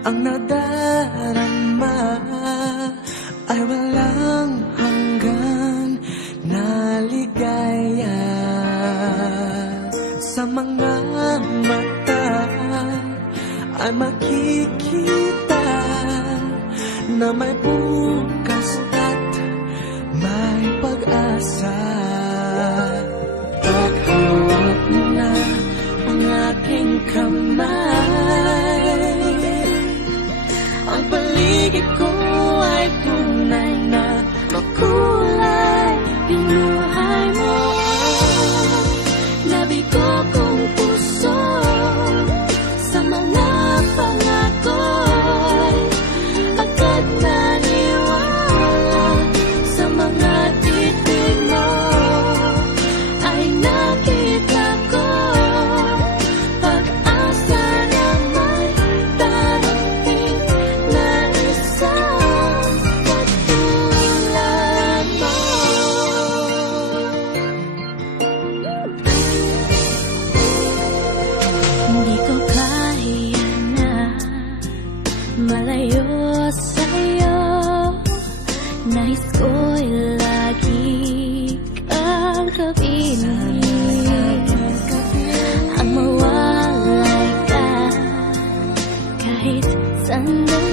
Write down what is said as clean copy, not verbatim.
Ang nadarama ay walang hanggan na ligaya. Sa mga mata ay makikita na may bukas at may pag-asa. Paghawak mo na ang aking kamay, ang paligid ko ay tunay na makulay. Binuhay mo nabigo kong puso sa mga pangako'y agad naniwala. Sa mga titig mo ay nakita ko pag-asa na may darating na isang katulad mo. Hindi ko kaya na malayo sa'yo. Nais ko'y lagi kang kapiling, ang mawalay ka kahit sandali.